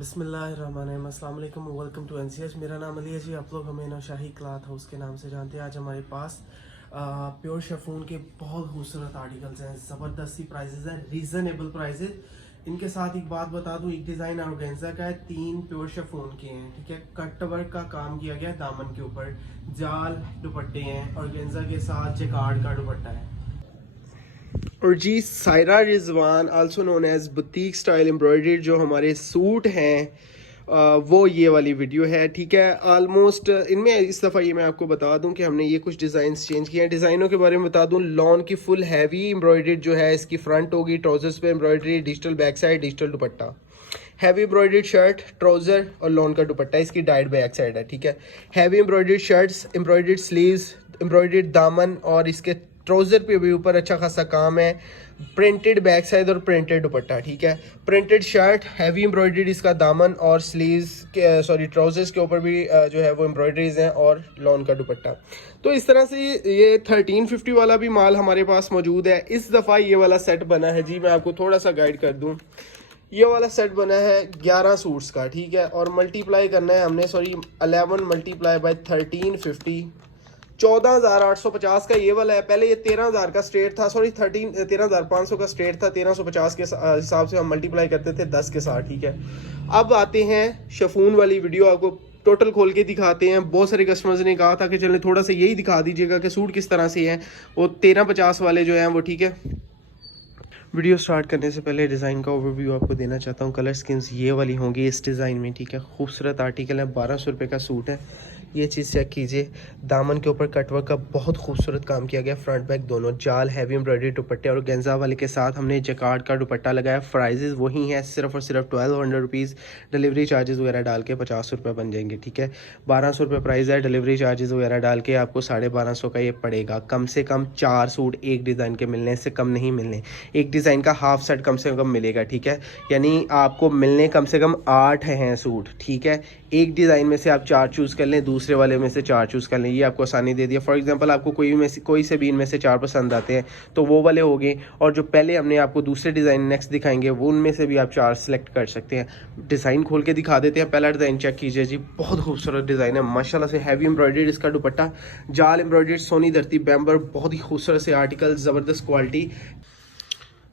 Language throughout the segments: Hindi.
बिस्मिल्लाहिर्रहमानिर्रहीम, अस्सलाम वालेकुम, वेलकम टू एनसीएच। मेरा नाम अली है जी। आप लोग हमें नौशाही क्लॉथ हाउस के नाम से जानते हैं। आज हमारे पास प्योर शेफून के बहुत खूबसूरत आर्टिकल्स हैं, ज़बरदस्ती प्राइजेज हैं, रीज़नेबल प्राइजेज। इनके साथ एक बात बता दूं, एक डिज़ाइन ऑर्गेन्जा का है, 3 प्योर शेफून के हैं, ठीक है। कट वर्क का काम किया गया है दामन के ऊपर, जाल दुपट्टे हैं, ऑर्गेन्जा के साथ जैकार्ड का दुपट्टा है। और ji Saira Rizwan also known as boutique style embroidery जो हमारे सूट हैं, वो ये वाली वीडियो है, ठीक है। ऑलमोस्ट इनमें इस दफ़ा ये मैं आपको बता दूं कि हमने ये कुछ डिज़ाइंस चेंज किए हैं। डिज़ाइनों के बारे में बता दूं, लॉन की फुल हैवी एम्ब्रॉयडरी जो है, इसकी फ्रंट होगी, ट्राउजर्स पे embroidery, digital back side, digital दुपट्टा, हैवी एम्ब्रॉयडर्ड शर्ट, ट्राउजर और लॉन का दुपट्टा इसकी डाइट बैक साइड है, ठीक है। Heavy embroidered shirts, embroidered sleeves, embroidered दामन और इसके ट्राउजर पे भी ऊपर अच्छा खासा काम है, प्रिंटेड बैक साइड और प्रिंटेड दुपट्टा, ठीक है। प्रिंटेड शर्ट, हैवी एम्ब्रॉयडर्ड इसका दामन और स्लीव्स के ट्राउजर्स के ऊपर भी जो है वो एम्ब्रॉयडरीज हैं और लॉन का दुपट्टा। तो इस तरह से ये 1350 वाला भी माल हमारे पास मौजूद है। इस दफ़ा ये वाला सेट बना है जी, मैं आपको थोड़ा सा गाइड कर दूँ। ये वाला सेट बना है 11 सूट्स का, ठीक है। और मल्टीप्लाई करना है हमने 11 मल्टीप्लाई बाय 1350, 14,850 का ये वाला है। पहले ये 13,000 का स्ट्रेट था, 13,500 का स्ट्रेट था, 1350 के हिसाब से हम मल्टीप्लाई करते थे 10 के साथ, ठीक है। अब आते हैं शेफून वाली वीडियो, आपको टोटल खोल के दिखाते हैं। बहुत सारे कस्टमर्स ने कहा था कि चलें थोड़ा सा यही दिखा दीजिएगा कि सूट किस तरह से हैं, वो 1350 वाले जो हैं वो, ठीक है। वीडियो स्टार्ट करने से पहले डिज़ाइन का ओवरव्यू आपको देना चाहता हूँ। कलर स्कीम्स ये वाली होंगी इस डिज़ाइन में, ठीक है। खूबसूरत आर्टिकल है, 1200 रुपये का सूट है। ये चीज़ चेक कीजिए, दामन के ऊपर कटवर्क का बहुत खूबसूरत काम किया गया, फ्रंट बैक दोनों, जाल हैवी एम्ब्रॉयडरी दुपट्टे और गेंजा वाले के साथ हमने जैकार्ड का दुपट्टा लगाया। प्राइजेज वही हैं, सिर्फ और सिर्फ 1200 रुपीज़। डिलीवरी चार्जेस वगैरह डाल के 50 रुपये बन जाएंगे, ठीक है। 1200 रुपये प्राइस है, डिलीवरी चार्जेस वगैरह डाल के आपको 1250 का ये पड़ेगा। कम से कम 4 सूट एक डिज़ाइन के मिलने से कम नहीं मिलने, एक डिज़ाइन का हाफ सेट कम से कम मिलेगा, ठीक है। यानी आपको मिलने कम से कम 8 हैं सूट, ठीक है। एक डिज़ाइन में से आप 4 चूज़ कर लें, दूसरे वाले में से 4 चूज़ कर लें, ये आपको आसानी दे दिया। फॉर एग्जांपल आपको कोई से भी इनमें से 4 पसंद आते हैं तो वो वाले हो गए, और जो पहले हमने आपको दूसरे डिज़ाइन नेक्स्ट दिखाएंगे वो उनमें से भी आप 4 सेलेक्ट कर सकते हैं। डिज़ाइन खोल के दिखा देते हैं। पहला डिज़ाइन चेक कीजिए जी, बहुत खूबसूरत डिज़ाइन है माशाल्लाह से। हैवी एम्ब्रॉयडरी इसका दुपट्टा, जाल एम्ब्रॉयडरी, सोनी धरती बैम्बर, बहुत ही खूबसूरत से आर्टिकल, ज़बरदस्त क्वालिटी।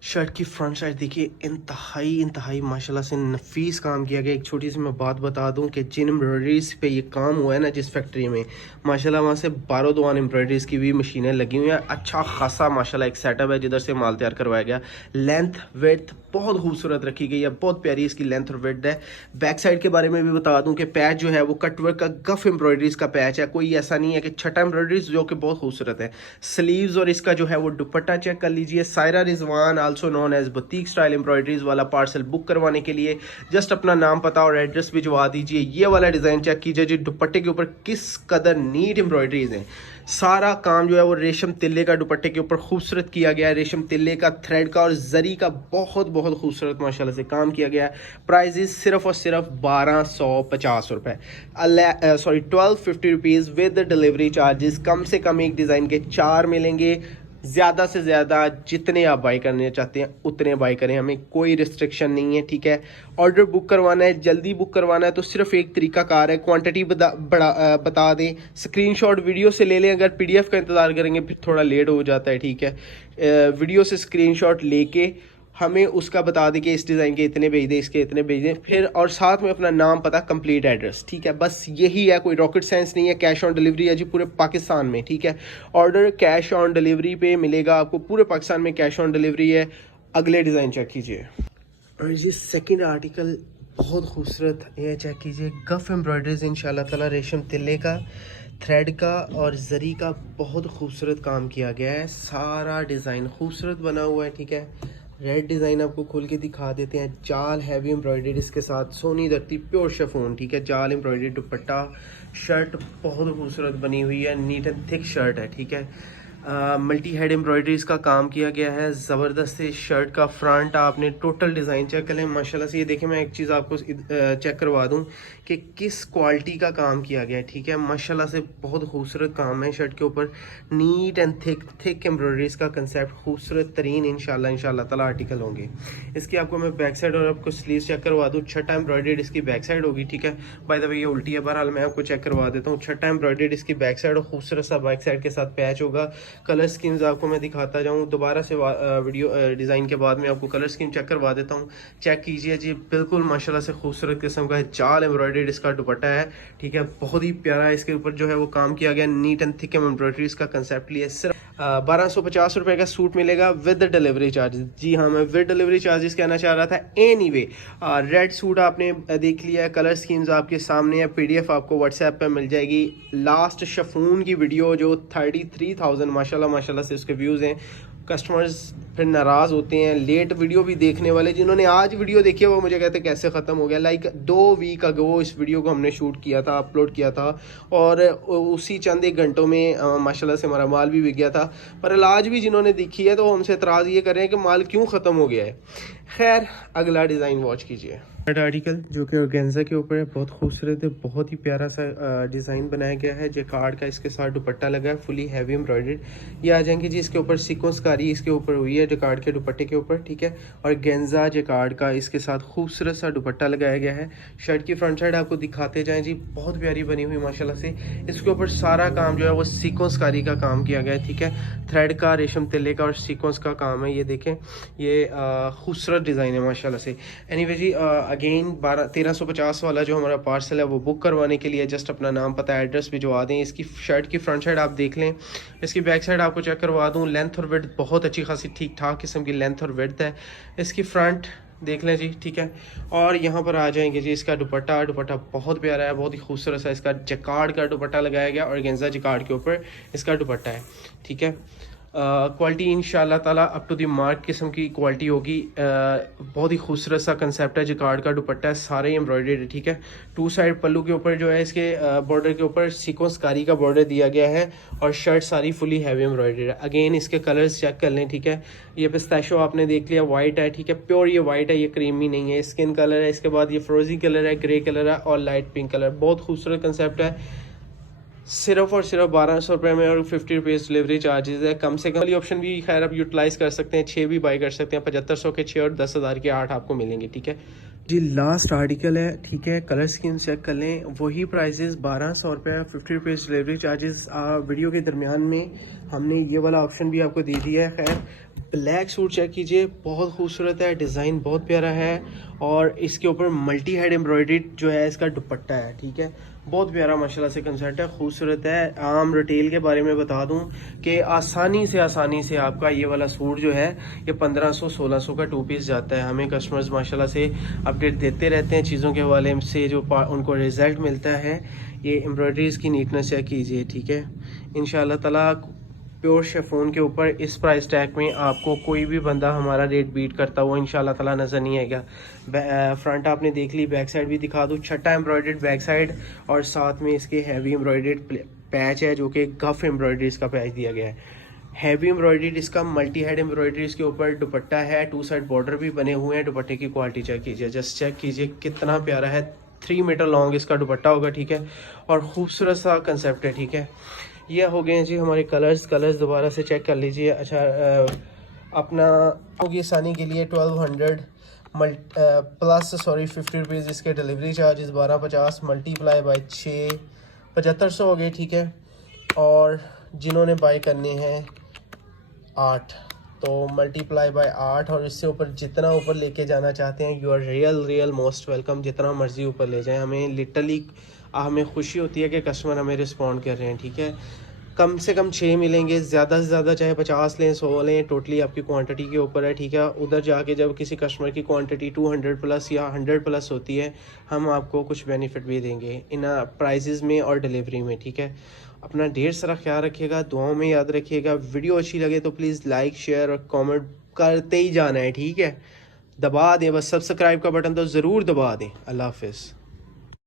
शर्ट की फ्रंट साइड देखिए, इंतहाई माशाल्लाह से नफीस काम किया गया। एक छोटी सी मैं बात बता दूं कि जिन एम्ब्रॉयडरीज पे ये काम हुआ है ना, जिस फैक्ट्री में, माशाल्लाह वहाँ से 12 एम्ब्रॉयडरीज की भी मशीनें लगी हुई हैं। अच्छा खासा माशाल्लाह एक सेटअप है जिधर से माल तैयार करवाया गया। लेंथ वेड्थ बहुत खूबसूरत रखी गई है, बहुत प्यारी इसकी लेंथ और वेड्थ है। बैक साइड के बारे में भी बता दूं कि पैच जो है वो कटवर्क का गफ एम्ब्रॉयडरीज का पैच है, कोई ऐसा नहीं है कि छठा एम्ब्रॉयडरीज, जो कि बहुत खूबसूरत है। स्लीव्स और इसका जो है वो दुपट्टा चेक कर लीजिए। Saira Rizwan also known as boutique style embroideries वाला पार्सल बुक करवाने के लिए जस्ट अपना नाम, पता और एड्रेस भिजवा दीजिए। ये वाला डिज़ाइन चेक कीजिए जी, दुपट्टे के ऊपर किस कदर नीट एम्ब्रॉयडरीज हैं। सारा काम जो है वो रेशम तिल्ले का दुपट्टे के ऊपर खूबसूरत किया गया है, रेशम तिल्ले का, थ्रेड का और जरी का बहुत बहुत खूबसूरत माशाल्लाह से काम किया गया है। प्राइजेस सिर्फ और सिर्फ 1250 रुपये, 1250 रुपीज़ विद डिलीवरी चार्जेस। कम से कम एक डिज़ाइन के 4 मिलेंगे, ज़्यादा से ज़्यादा जितने आप बाई करने चाहते हैं उतने बाई करें, हमें कोई रिस्ट्रिक्शन नहीं है, ठीक है। ऑर्डर बुक करवाना है, जल्दी बुक करवाना है तो सिर्फ एक तरीका कार है, क्वांटिटी बता दें, स्क्रीनशॉट वीडियो से ले लें। अगर पीडीएफ का इंतज़ार करेंगे फिर थोड़ा लेट हो जाता है, ठीक है। वीडियो से स्क्रीनशॉट लेके हमें उसका बता दें कि इस डिज़ाइन के इतने भेज दें, इसके इतने भेज दें, फिर और साथ में अपना नाम, पता, कंप्लीट एड्रेस, ठीक है। बस यही है, कोई रॉकेट साइंस नहीं है। कैश ऑन डिलीवरी है जी पूरे पाकिस्तान में, ठीक है। ऑर्डर कैश ऑन डिलीवरी पे मिलेगा आपको, पूरे पाकिस्तान में कैश ऑन डिलीवरी है। अगले डिज़ाइन चेक कीजिए, और जी सेकेंड आर्टिकल बहुत खूबसूरत, ये चेक कीजिए, गफ एम्ब्रॉयडरीज इंशाल्लाह ताला, रेशम तिल्ले का, थ्रेड का और जरी का बहुत खूबसूरत काम किया गया है। सारा डिज़ाइन खूबसूरत बना हुआ है, ठीक है। रेड डिज़ाइन आपको खोल के दिखा देते हैं, जाल हैवी एम्ब्रॉयडरी इसके साथ, सोनी धरती प्योर शेफून, ठीक है। जाल एम्ब्रॉयडरी दुपट्टा, शर्ट बहुत खूबसूरत बनी हुई है, नीट एंड थिक शर्ट है, ठीक है। मल्टी हेड एम्ब्रॉयडरीज का काम किया गया है, ज़बरदस्त है। शर्ट का फ्रंट आपने टोटल डिज़ाइन चेक कर लें माशाल्लाह से। ये देखें, मैं एक चीज़ आपको चेक करवा दूं कि किस क्वालिटी का काम किया गया है, ठीक है। माशाल्लाह से बहुत खूबसूरत काम है शर्ट के ऊपर, नीट एंड थिक एम्ब्रॉयडरीज का कंसेप्ट, खूबसूरत तरीन इंशाल्लाह ताला आर्टिकल होंगे। इसकी आपको मैं बैक साइड और आपको स्लीव चेक करवा दूँ। छठा एम्ब्रॉयडर्ड इसकी बैक साइड होगी, ठीक है। बाय द वे ये उल्टी है, बहरहाल मैं आपको चेक करवा देता हूँ। छठा एम्ब्रॉयडर्ड इसकी बैक साइड और खूबसूरत सा बैक साइड के साथ पैच होगा। कलर स्कीम्स आपको मैं दिखाता जाऊँ दोबारा से, वीडियो डिज़ाइन के बाद में आपको कलर स्कीम चेक करवा देता हूँ। चेक कीजिए जी, बिल्कुल माशाल्लाह से खूबसूरत किस्म का है। जाल एम्ब्रॉयडर्ड इसका दुपट्टा है, ठीक है। बहुत ही प्यारा इसके ऊपर जो है वो काम किया गया, नीट एंड थिक एम्ब्रॉयडरी इसका कंसेप्ट लिया। सिर्फ 1250 रुपये का सूट मिलेगा विद डिलीवरी चार्जेस। जी हाँ, मैं विद डिलीवरी चार्जेस कहना चाह रहा था। एनीवे, रेड सूट आपने देख लिया है, कलर स्कीम्स आपके सामने है, पीडीएफ आपको व्हाट्सएप पे मिल जाएगी। लास्ट शफून की वीडियो जो 33,000 माशाल्लाह से उसके व्यूज़ हैं। कस्टमर्स फिर नाराज़ होते हैं, लेट वीडियो भी देखने वाले जिन्होंने आज वीडियो देखी है वो मुझे कहते हैं कैसे ख़त्म हो गया। लाइक 2 वीक अगो इस वीडियो को हमने शूट किया था, अपलोड किया था, और उसी चंद एक घंटों में माशाल्लाह से हमारा माल भी बिक गया था। पर आज भी जिन्होंने देखी है तो वो हमसे एतराज़ ये कर रहे हैं कि माल क्यों ख़त्म हो गया है। खैर, अगला डिज़ाइन वॉच कीजिए। आर्टिकल जो कि ऑर्गेन्जा के ऊपर है, बहुत खूबसूरत है, बहुत ही प्यारा सा डिज़ाइन बनाया गया है। जैकार्ड का इसके साथ दुपट्टा लगा है, फुली हैवी एम्ब्रॉयडर्ड। ये आ जाएंगे जी, इसके ऊपर सीक्वेंस कारी इसके ऊपर हुई है जैकार्ड के दुपट्टे के ऊपर, ठीक है। और गेंजा जैकार्ड का इसके साथ खूबसूरत सा दुपट्टा लगाया गया है। शर्ट की फ्रंट साइड आपको दिखाते जाएँ जी, बहुत प्यारी बनी हुई माशाल्लाह से। इसके ऊपर सारा काम जो है वो सीक्वेंस कारी का काम किया गया है, ठीक है। थ्रेड का, रेशम तिल्ले का और सीक्वेंस का काम है। ये देखें, ये खूबसूरत डिज़ाइन है माशाल्लाह से। एनीवे जी, अगेन 1350 वाला जो हमारा पार्सल है वो बुक करवाने के लिए जस्ट अपना नाम पता एड्रेस भिजवा दें। इसकी शर्ट की फ्रंट साइड आप देख लें, इसकी बैक साइड आपको चेक करवा दूं। लेंथ और विड्थ बहुत अच्छी खासी ठीक ठाक किस्म की लेंथ और विड्थ है। इसकी फ्रंट देख लें जी, ठीक है। और यहाँ पर आ जाएंगे जी, इसका दुपट्टा बहुत प्यारा है, बहुत ही खूबसूरत सा इसका जैकार्ड का दुपट्टा लगाया गया और गेंजा जैकार्ड के ऊपर इसका दुपट्टा है, ठीक है। क्वालिटी इंशाल्लाह ताला अप टू द मार्क किस्म की क्वालिटी होगी। बहुत ही खूबसूरत सा कंसेप्ट है, जैकार्ड का दुपट्टा है, सारे एम्ब्रॉयडर्ड है, ठीक है। 2 साइड पल्लू के ऊपर जो है इसके बॉर्डर के ऊपर सीक्वेंस कारी का बॉर्डर दिया गया है और शर्ट सारी फुली हैवी एम्ब्रॉयडर्ड है। अगेन इसके कलर्स चेक कर लें, ठीक है। ये पिस्ताशो आपने देख लिया, वाइट है, ठीक है, प्योर ये वाइट है, ये क्रीमी नहीं है, स्किन कलर है। इसके बाद ये फ्रोजी कलर है, ग्रे कलर है और लाइट पिंक कलर। बहुत खूबसूरत कंसेप्ट है। सिर्फ और सिर्फ 1200 रुपये में और 50 रुपीज़ डिलीवरी चार्जेस है। कम से कम वाली ऑप्शन भी खैर आप यूटिलाइज़ कर सकते हैं, 6 भी बाई कर सकते हैं। 7500 के 6 और 10,000 के 8 आपको मिलेंगे, ठीक है जी। लास्ट आर्टिकल है, ठीक है। कलर स्कीम चेक कर लें, वही प्राइजेस 1200 रुपये, 50 रुपीज़ डिलीवरी चार्जेस। वीडियो के दरमियान में हमने ये वाला ऑप्शन भी आपको दे दिया है। खैर, ब्लैक सूट चेक कीजिए, बहुत खूबसूरत है, डिज़ाइन बहुत प्यारा है और इसके ऊपर मल्टी हेड एम्ब्रॉयडरी जो है इसका दुपट्टा है, ठीक है। बहुत प्यारा माशाल्लाह से कंसेप्ट है, खूबसूरत है। आम रिटेल के बारे में बता दूं कि आसानी से आपका ये वाला सूट जो है ये 1500-1600 का 2 पीस जाता है। हमें कस्टमर्स माशाल्लाह से अपडेट देते रहते हैं चीज़ों के हवाले से, जो उनको रिज़ल्ट मिलता है। ये एम्ब्रॉयडरीज़ की नीटनेस चेक कीजिए, ठीक है। इंशाल्लाह ताला प्योर शेफोन के ऊपर इस प्राइस टैग में आपको कोई भी बंदा हमारा रेट बीट करता हुआ इंशाल्लाह ताला नज़र नहीं आएगा। फ्रंट आपने देख ली, बैक साइड भी दिखा दूँ। छठा एम्ब्रॉयडर्ड बैक साइड और साथ में इसके हैवी एम्ब्रॉयडर्ड पैच है जो कि गफ एम्ब्रॉयडरीज का पैच दिया गया है। हैवी एम्ब्रॉयडरी इसका मल्टी हेड एम्ब्रॉयडरीज के ऊपर दुपट्टा है, 2 साइड बॉर्डर भी बने हुए हैं। दुपट्टे की क्वालिटी चेक कीजिए, जस्ट चेक कीजिए कितना प्यारा है। 3 मीटर लॉन्ग इसका दुपट्टा होगा, ठीक है। और खूबसूरत सा कंसेप्ट है, ठीक है। ये हो गए जी हमारे कलर्स दोबारा से चेक कर लीजिए। अच्छा, अपना होगी आसानी के लिए 1200 प्लस 50 रुपीज़ इसके डिलीवरी चार्जेस 1250 मल्टीप्लाई बाई 6 7500 हो गए, ठीक है। और जिन्होंने बाई करने हैं 8 तो मल्टीप्लाई बाय 8 और इससे ऊपर जितना ऊपर लेके जाना चाहते हैं you are real most welcome. जितना मर्जी ऊपर ले जाएं, हमें लिटरली हमें खुशी होती है कि कस्टमर हमें रिस्पॉन्ड कर रहे हैं, ठीक है। कम से कम 6 मिलेंगे, ज़्यादा से ज़्यादा चाहे 50 लें 100 लें, टोटली आपकी क्वांटिटी के ऊपर है, ठीक है। उधर जाके जब किसी कस्टमर की क्वांटिटी 200 प्लस या 100 प्लस होती है हम आपको कुछ बेनिफिट भी देंगे इन प्राइजेज़ में और डिलीवरी में, ठीक है। अपना ढेर सारा ख्याल रखिएगा, दुआओं में याद रखिएगा। वीडियो अच्छी लगे तो प्लीज़ लाइक शेयर और कमेंट करते ही जाना है, ठीक है। दबा दें बस, सब्सक्राइब का बटन तो ज़रूर दबा दें। अल्लाह हाफिज़।